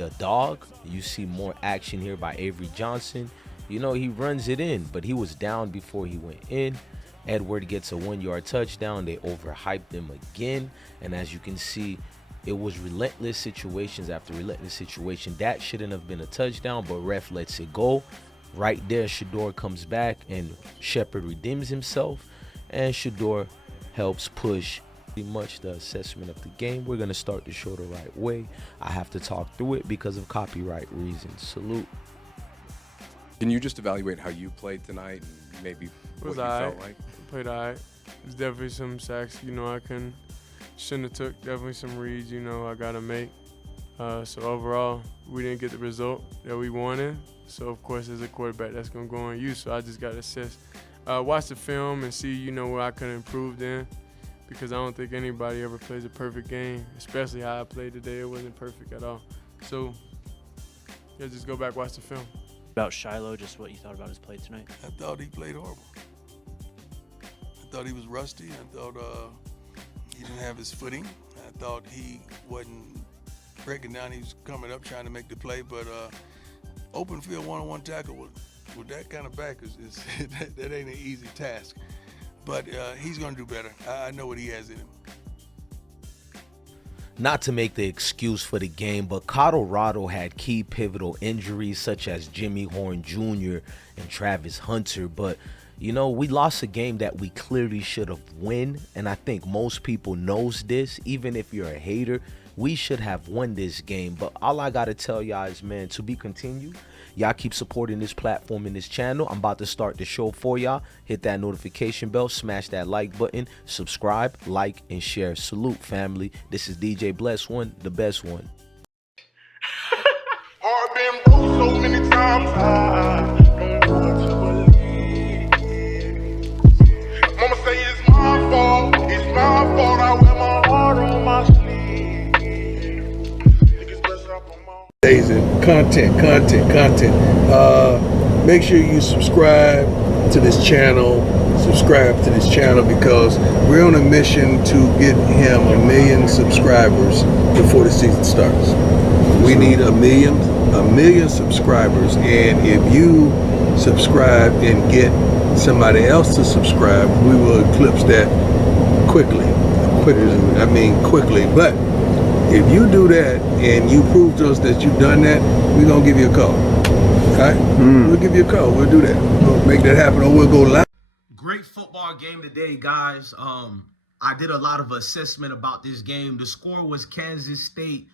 A dog. You see more action here by Avery Johnson. You know, he runs it in, but he was down before he went in. Edward gets a 1 yard touchdown. They overhyped him again. And as you can see, it was relentless situations after relentless situation. That shouldn't have been a touchdown, but ref lets it go. Right there, Shador comes back and Shepard redeems himself. And Shador helps push pretty much the assessment of the game. We're going to start the show the right way. I have to talk through it because of copyright reasons. Salute. Can you just evaluate how you played tonight and maybe what you felt like? Played all right. There's definitely some sacks, I shouldn't have took. Definitely some reads, I got to make. So overall, we didn't get the result that we wanted. So, of course, as a quarterback, that's going to go on you. So I just got to assess. Watch the film and see, where I could improve then. Because I don't think anybody ever plays a perfect game, especially how I played today. It wasn't perfect at all. So, yeah, just go back, watch the film. About Shiloh, just what you thought about his play tonight? I thought he played horrible. I thought he was rusty. I thought he didn't have his footing. I thought he wasn't breaking down. He was coming up trying to make the play, but open field one-on-one tackle with that kind of back is that ain't an easy task. But he's going to do better. I know what he has in him. Not to make the excuse for the game, but Colorado had key pivotal injuries such as Jimmy Horn Jr. and Travis Hunter. But, we lost a game that we clearly should have won. And I think most people knows this. Even if you're a hater, we should have won this game. But all I got to tell y'all is, man, to be continued. Y'all keep supporting this platform and this channel. I'm about to start the show for y'all. Hit that notification bell, smash that like button, subscribe, like, and share. Salute, family. This is DJ Bless One, the best one. I've been broke so many times, I don't know what to believe. Mama say it's my fault, I wear my heart on my sleeve. Content. Make sure you subscribe to this channel. Because we're on a mission to get him 1 million subscribers before the season starts. We need a million subscribers, and if you subscribe and get somebody else to subscribe, we will eclipse that quickly. But if you do that and you prove to us that you've done that, we're going to give you a call. All right? We'll give you a call. We'll do that. We'll make that happen, or we'll go live. Great football game today, guys. I did a lot of assessment about this game. The score was Kansas State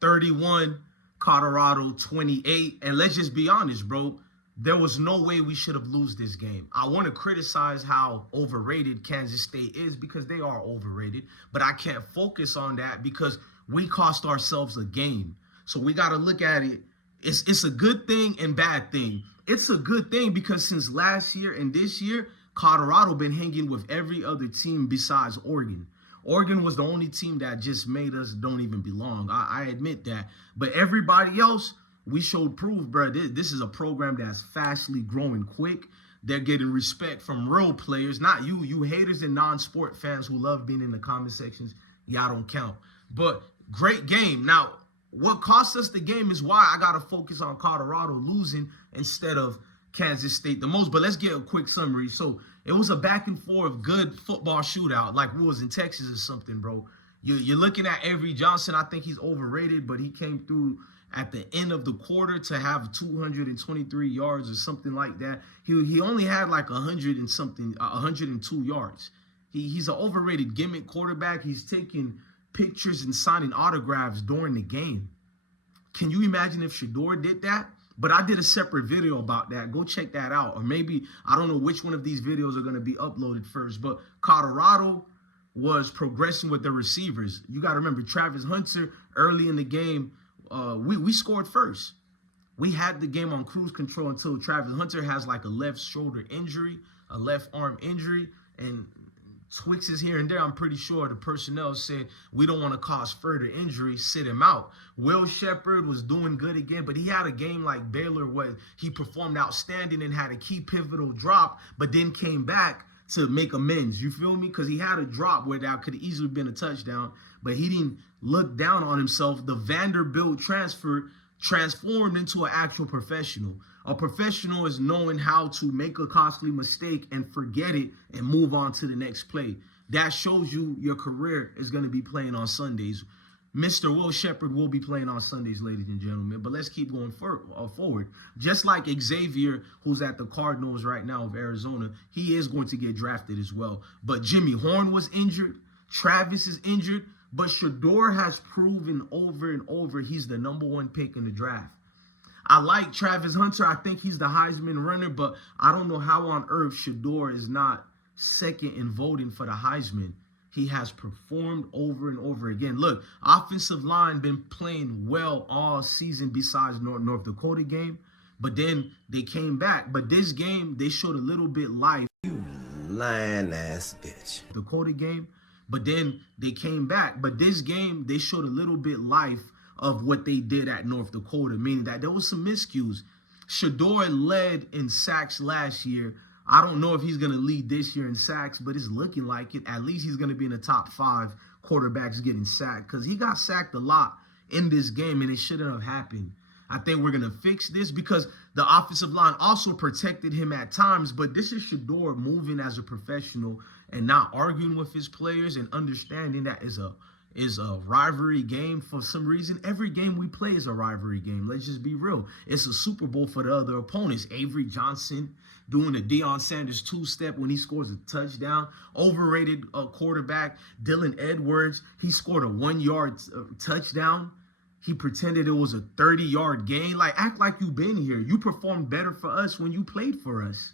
31, Colorado 28. And let's just be honest, bro. There was no way we should have lost this game. I want to criticize how overrated Kansas State is because they are overrated. But I can't focus on that because we cost ourselves a game. So we got to look at it. It's a good thing and bad thing. It's a good thing because since last year and this year, Colorado been hanging with every other team besides Oregon. Oregon was the only team that just made us don't even belong. I admit that. But everybody else, we showed proof, bro. This is a program that's fastly growing quick. They're getting respect from real players, not you haters and non-sport fans who love being in the comment sections. Y'all don't count. But great game. Now, what cost us the game is why I got to focus on Colorado losing instead of Kansas State the most. But let's get a quick summary. So it was a back and forth, good football shootout like we was in Texas or something, bro. You're looking at Avery Johnson. I think he's overrated, but he came through at the end of the quarter to have 223 yards or something like that. He only had like 102 yards. He's an overrated gimmick quarterback. He's taking pictures and signing autographs during the game. Can you imagine if Shador did that? But I did a separate video about that. Go check that out. Or maybe, I don't know which one of these videos are going to be uploaded first. But Colorado was progressing with the receivers. You got to remember, Travis Hunter, early in the game, we scored first. We had the game on cruise control until Travis Hunter has like a left shoulder injury, a left arm injury, and twixes here and there. I'm pretty sure the personnel said, we don't want to cause further injury, sit him out. Will Shepard was doing good again, but he had a game like Baylor where he performed outstanding and had a key pivotal drop, but then came back to make amends. You feel me? Because he had a drop where that could have easily been a touchdown, but he didn't look down on himself. The Vanderbilt transfer transformed into an actual professional. A professional is knowing how to make a costly mistake and forget it and move on to the next play. That shows you your career is going to be playing on Sundays. Mr. Will Shepherd will be playing on Sundays, ladies and gentlemen. But let's keep going forward. Just like Xavier, who's at the Cardinals right now of Arizona, he is going to get drafted as well. But Jimmy Horn was injured. Travis is injured. But Shedeur has proven over and over he's the #1 pick in the draft. I like Travis Hunter. I think he's the Heisman runner, but I don't know how on earth Shedeur is not second in voting for the Heisman. He has performed over and over again. Look, offensive line been playing well all season besides North Dakota game, but then they came back. But this game, they showed a little bit life. You lying ass bitch. Dakota game, but then they came back. But this game, they showed a little bit life of what they did at North Dakota, meaning that there was some miscues. Shedeur led in sacks last year. I don't know if he's going to lead this year in sacks, but it's looking like it. At least he's going to be in the top 5 quarterbacks getting sacked, because he got sacked a lot in this game, and it shouldn't have happened. I think we're going to fix this because the offensive line also protected him at times, but this is Shedeur moving as a professional and not arguing with his players and understanding that is a rivalry game for some reason. Every game we play is a rivalry game. Let's just be real. It's a Super Bowl for the other opponents. Avery Johnson doing the Deion Sanders 2-step when he scores a touchdown. Overrated quarterback Dylan Edwards. He scored a 1-yard touchdown. He pretended it was a 30-yard gain. Like, act like you've been here. You performed better for us when you played for us.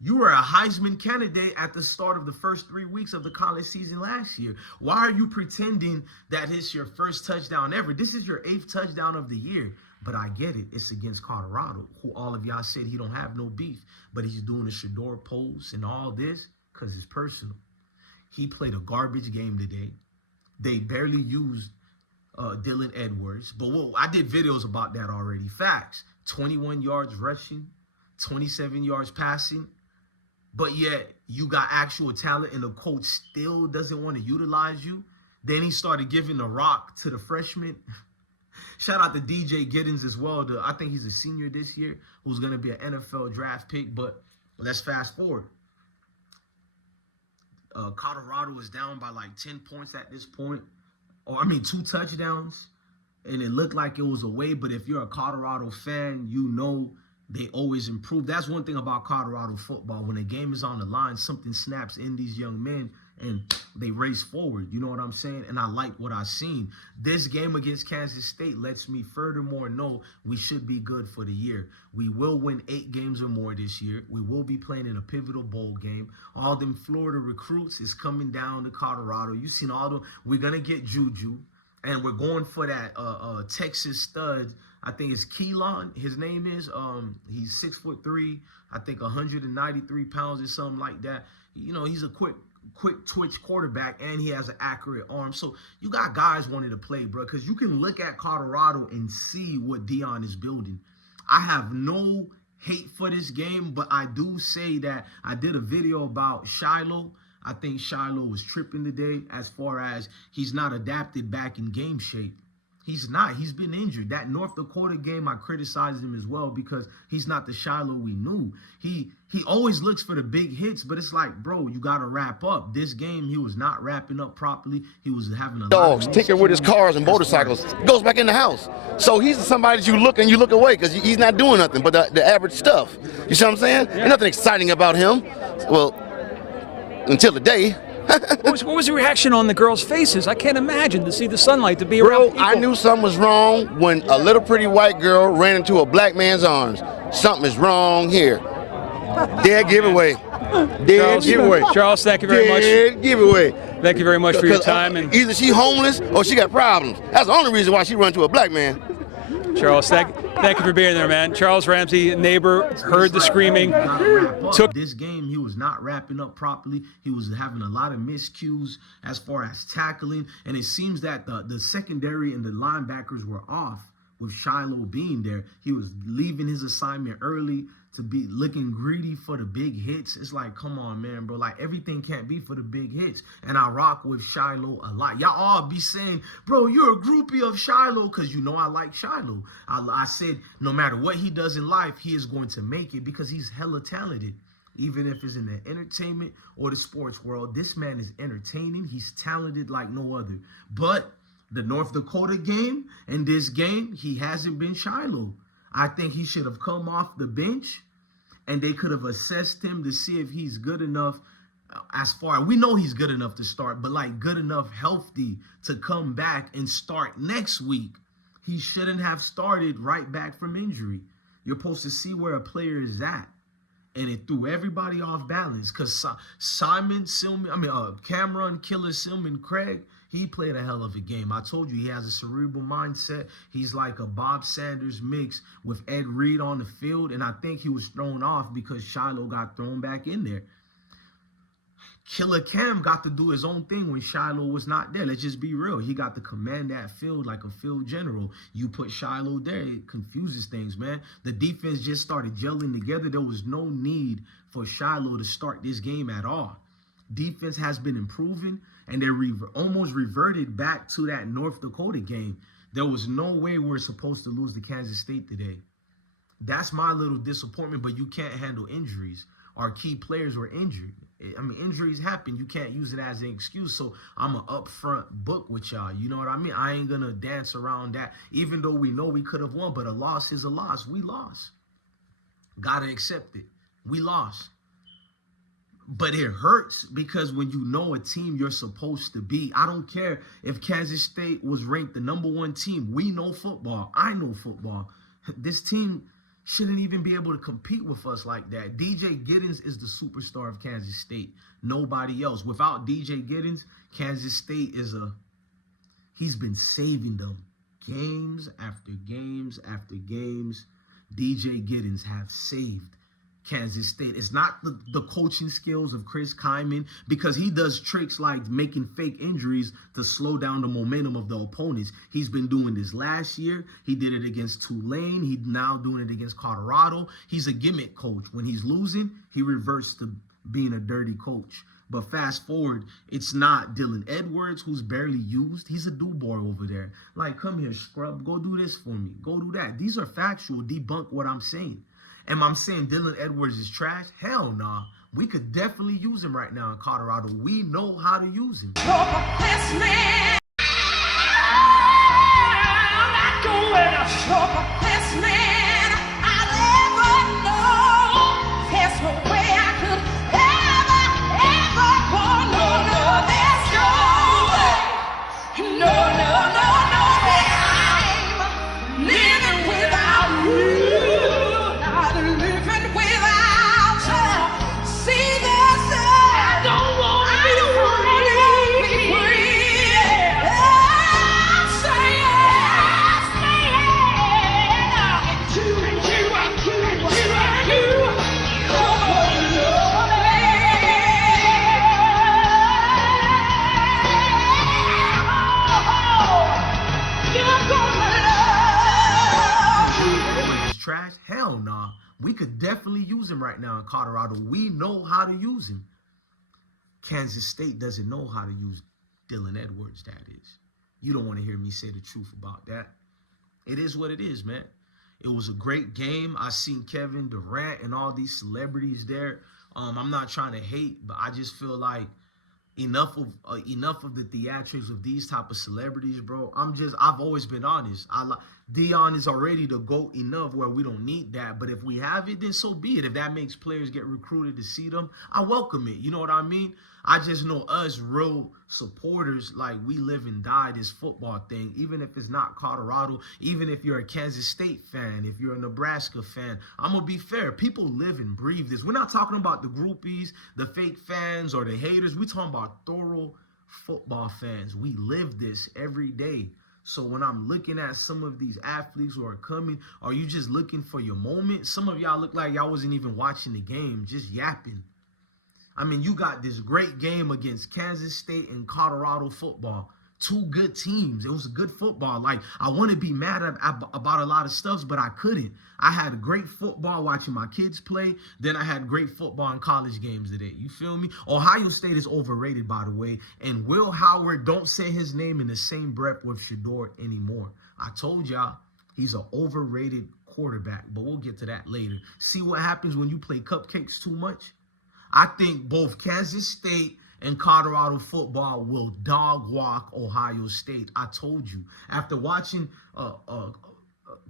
You were a Heisman candidate at the start of the first 3 weeks of the college season last year. Why are you pretending that it's your first touchdown ever? This is your 8th touchdown of the year. But I get it. It's against Colorado, who all of y'all said he don't have no beef. But he's doing the Shedeur pose and all this because it's personal. He played a garbage game today. They barely used Dylan Edwards. But I did videos about that already. Facts. 21 yards rushing, 27 yards passing. But yet you got actual talent and the coach still doesn't want to utilize you. Then he started giving the rock to the freshman. Shout out to DJ Giddens as well. I think he's a senior this year who's going to be an NFL draft pick. But let's fast forward. Colorado is down by like 10 points at this point. 2 touchdowns. And it looked like it was away. But if you're a Colorado fan, you know they always improve. That's one thing about Colorado football. When a game is on the line, something snaps in these young men and they race forward. You know what I'm saying? And I like what I've seen. This game against Kansas State lets me furthermore know we should be good for the year. We will win 8 games or more this year. We will be playing in a pivotal bowl game. All them Florida recruits is coming down to Colorado. You've seen all them. We're going to get Juju. And we're going for that Texas stud. I think it's Keelan. His name is. He's 6'3", I think 193 pounds or something like that. You know, he's a quick twitch quarterback, and he has an accurate arm. So you got guys wanting to play, bro, because you can look at Colorado and see what Deion is building. I have no hate for this game, but I do say that I did a video about Shiloh. I think Shiloh was tripping today as far as he's not adapted back in game shape. He's not. He's been injured. That North Dakota game, I criticized him as well because he's not the Shiloh we knew. He always looks for the big hits, but it's like, bro, you got to wrap up. This game, he was not wrapping up properly. He was having a dogs tinkering with his cars and motorcycles. Goes back in the house. So he's somebody that you look and you look away because he's not doing nothing but the average stuff. You see what I'm saying? There's nothing exciting about him. Well, until the day. What was the reaction on the girls' faces? I can't imagine to see the sunlight, to be around people. I knew something was wrong when a little pretty white girl ran into a black man's arms. Something is wrong here. Dead giveaway. Dead giveaway. Charles, thank you very much. Dead giveaway. Thank you very much for your time. And either she homeless or she got problems. That's the only reason why she run to a black man. Charles, thank you for being there, man. Charles Ramsey, neighbor, heard the screaming. This game, he was not wrapping up properly. He was having a lot of miscues as far as tackling. And it seems that the secondary and the linebackers were off with Shiloh being there. He was leaving his assignment early to be looking greedy for the big hits. It's like, come on, man, bro. Like, everything can't be for the big hits. And I rock with Shiloh a lot. Y'all all be saying, bro, you're a groupie of Shiloh, because you know I like Shiloh. I said no matter what he does in life, he is going to make it because he's hella talented. Even if it's in the entertainment or the sports world, this man is entertaining. He's talented like no other. But the North Dakota game and this game, he hasn't been Shiloh. I think he should have come off the bench and they could have assessed him to see if he's good enough. As far, we know he's good enough to start, but like good enough healthy to come back and start next week. He shouldn't have started right back from injury. You're supposed to see where a player is at. And it threw everybody off balance because Cameron Killer Silman Craig, he played a hell of a game. I told you he has a cerebral mindset. He's like a Bob Sanders mix with Ed Reed on the field. And I think he was thrown off because Shiloh got thrown back in there. Killer Cam got to do his own thing when Shiloh was not there. Let's just be real. He got to command that field like a field general. You put Shiloh there, it confuses things, man. The defense just started gelling together. There was no need for Shiloh to start this game at all. Defense has been improving, and they almost reverted back to that North Dakota game. There was no way we're supposed to lose to Kansas State today. That's my little disappointment, but you can't handle injuries. Our key players were injured. I mean, injuries happen. You can't use it as an excuse. So I'm an upfront book with y'all. You know what I mean? I ain't going to dance around that, even though we know we could have won. But a loss is a loss. We lost. Got to accept it. We lost. But it hurts because when you know a team you're supposed to be, I don't care if Kansas State was ranked the #1 team. We know football. I know football. This team shouldn't even be able to compete with us like that. DJ Giddens is the superstar of Kansas State. Nobody else. Without DJ Giddens, Kansas State he's been saving them. Games after games after games, DJ Giddens have saved Kansas State. It's not the coaching skills of Chris Kyman, because he does tricks like making fake injuries to slow down the momentum of the opponents. He's been doing this last year. He did it against Tulane. He's now doing it against Colorado. He's a gimmick coach. When he's losing, he reverts to being a dirty coach. But fast forward, it's not Dylan Edwards, who's barely used. He's a do-boy over there. Like, come here, scrub. Go do this for me. Go do that. These are factual. Debunk what I'm saying. Am I saying Dylan Edwards is trash? Hell nah. We could definitely use him right now in Colorado. We know how to use him. Trash? Hell nah. We could definitely use him right now in Colorado. We know how to use him. Kansas State doesn't know how to use Dylan Edwards, that is. You don't want to hear me say the truth about that. It is what it is, man. It was a great game. I seen Kevin Durant and all these celebrities there. I'm not trying to hate, but I just feel like enough of the theatrics of these type of celebrities, bro. I've always been honest. Deion is already the GOAT enough where we don't need that. But if we have it, then so be it. If that makes players get recruited to see them, I welcome it. You know what I mean? I just know us real supporters, like, we live and die this football thing, even if it's not Colorado, even if you're a Kansas State fan, if you're a Nebraska fan. I'm going to be fair. People live and breathe this. We're not talking about the groupies, the fake fans, or the haters. We're talking about thorough football fans. We live this every day. So when I'm looking at some of these athletes who are coming, are you just looking for your moment? Some of y'all look like y'all wasn't even watching the game, just yapping. I mean, you got this great game against Kansas State and Colorado football. two good teams. It was a good football. Like, I want to be mad about a lot of stuff, but I couldn't. I had great football watching my kids play. Then I had great football in college games today. You feel me? Ohio State is overrated, by the way. And Will Howard, don't say his name in the same breath with Shedeur anymore. I told y'all, he's an overrated quarterback, but we'll get to that later. See what happens when you play cupcakes too much? I think both Kansas State and Colorado football will dog walk Ohio State. I told you. After watching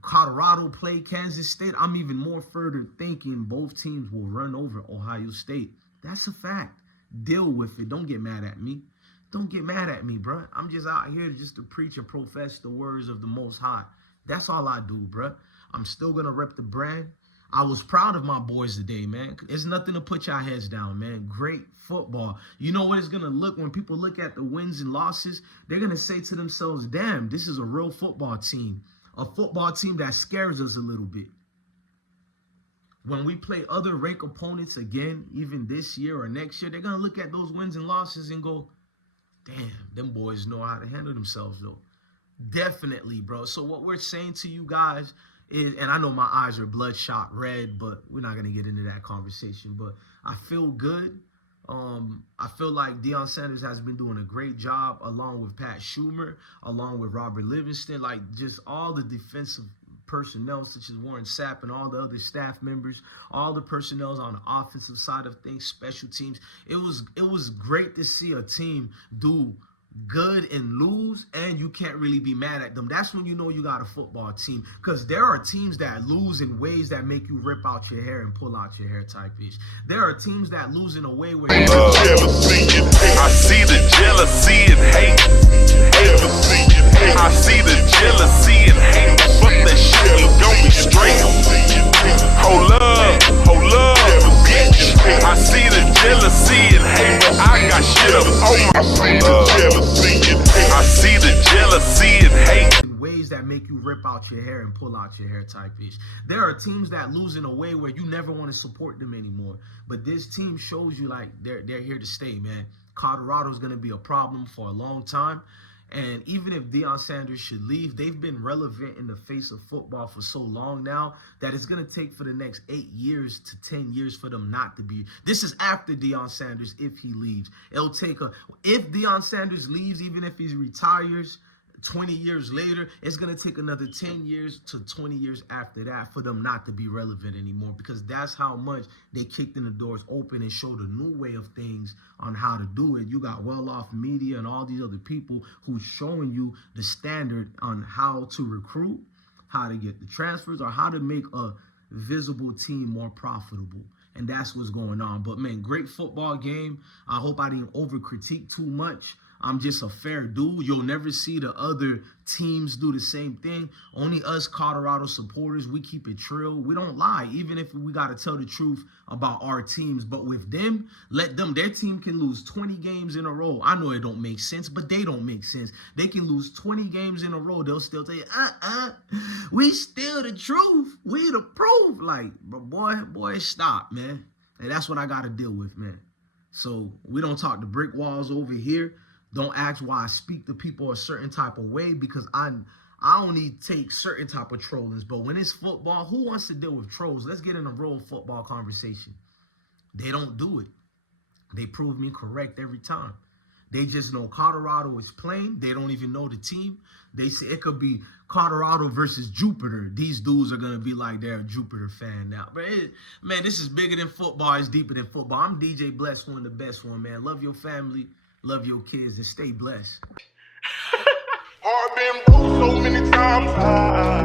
Colorado play Kansas State, I'm even more further thinking both teams will run over Ohio State. That's a fact. Deal with it. Don't get mad at me. Don't get mad at me, bro. I'm just out here just to preach and profess the words of the Most High. That's all I do, bro. I'm still going to rep the brand. I was proud of my boys today, man. It's nothing to put y'all heads down, man. Great football. You know what it's going to look when people look at the wins and losses? They're going to say to themselves, damn, this is a real football team. A football team that scares us a little bit. When we play other ranked opponents again, even this year or next year, they're going to look at those wins and losses and go, damn, them boys know how to handle themselves, though. Definitely, bro. So what we're saying to you guys is, and I know my eyes are bloodshot red, but we're not going to get into that conversation, but I feel good. I feel like Deion Sanders has been doing a great job along with Pat Schumer, along with Robert Livingston, like just all the defensive personnel such as Warren Sapp and all the other staff members, all the personnel on the offensive side of things, special teams. It was great to see a team do good and lose, and you can't really be mad at them. That's when you know you got a football team, because there are teams that lose in ways that make you rip out your hair and pull out your hair type ish. There are teams that lose in a way where I see the jealousy and hate. I see the jealousy and hate. Fuck that shit, you gon' be straight. Hold up, bitch. I see the jealousy and hate, but I got shit up on my I see the jealousy and hate. Ways that make you rip out your hair and pull out your hair type ish. There are teams that lose in a way where you never want to support them anymore. But this team shows you like they're here to stay, man. Colorado's going to be a problem for a long time. And even if Deion Sanders should leave, they've been relevant in the face of football for so long now that it's going to take for the next 8 years to 10 years for them not to be. This is after Deion Sanders if he leaves. It'll take if Deion Sanders leaves, even if he retires 20 years later, it's going to take another 10 years to 20 years after that for them not to be relevant anymore, because that's how much they kicked in the doors open and showed a new way of things on how to do it. You got well-off media and all these other people who's showing you the standard on how to recruit, how to get the transfers, or how to make a visible team more profitable. And that's what's going on. But, man, great football game. I hope I didn't over-critique too much. I'm just a fair dude. You'll never see the other teams do the same thing. Only us Colorado supporters, we keep it trill. We don't lie, even if we got to tell the truth about our teams. But with them, let them. Their team can lose 20 games in a row. I know it don't make sense, but they don't make sense. They can lose 20 games in a row. They'll still tell you, we still the truth. We the proof. Like, boy, stop, man. And that's what I got to deal with, man. So we don't talk to brick walls over here. Don't ask why I speak to people a certain type of way, because I only take certain type of trollings. But when it's football, who wants to deal with trolls? Let's get in a real football conversation. They don't do it. They prove me correct every time. They just know Colorado is playing. They don't even know the team. They say it could be Colorado versus Jupiter. These dudes are going to be like they're a Jupiter fan now. But man, this is bigger than football. It's deeper than football. I'm DJ Bless, one of the best one, man. Love your family. Love your kids and stay blessed. Heart been broke so many times.